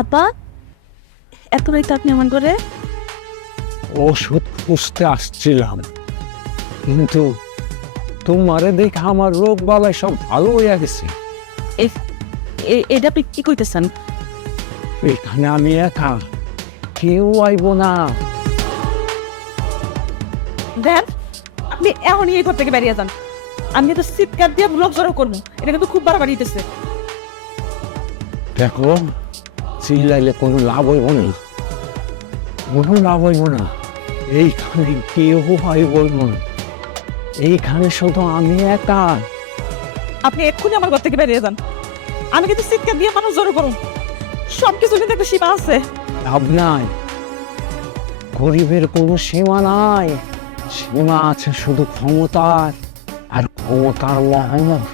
আপা, এত রাইতে আপনি এমন করে? ওষুধ খুঁজতে আসছিলাম, কিন্তু তোমারে দেখে আমার রোগ বালাই সব ভালো হয়ে গেছে। এটা আপনি কি কইতেছেন? এখানে আমি একা, কেউ আইব না। দেন, আপনি এখনই এই ঘর থেকে বেরিয়ে যান। আমি তো চিৎকার দিয়ে ব্লক জড়ো করবো, এটা কিন্তু খুব বাড়াবাড়ি হইতেছে। দেখো, চিল্লাইলে কোনো লাভ হইব না, কোনো লাভ হইব না। এইখানে কেউ আইব না, এইখানে শুধু আমি একা। আপনি এক্ষুনি আমার ঘর থেকে বেরিয়ে যান। আমি কিন্তু চিৎকার দিয়ে মানুষ জড়ো করুন, সবকিছু কিন্তু একটা সীমা আছে। লাভ নাই, গরিবের কোনো সীমা নাই। সীমা আছে শুধু ক্ষমতার, আর ক্ষমতার মহান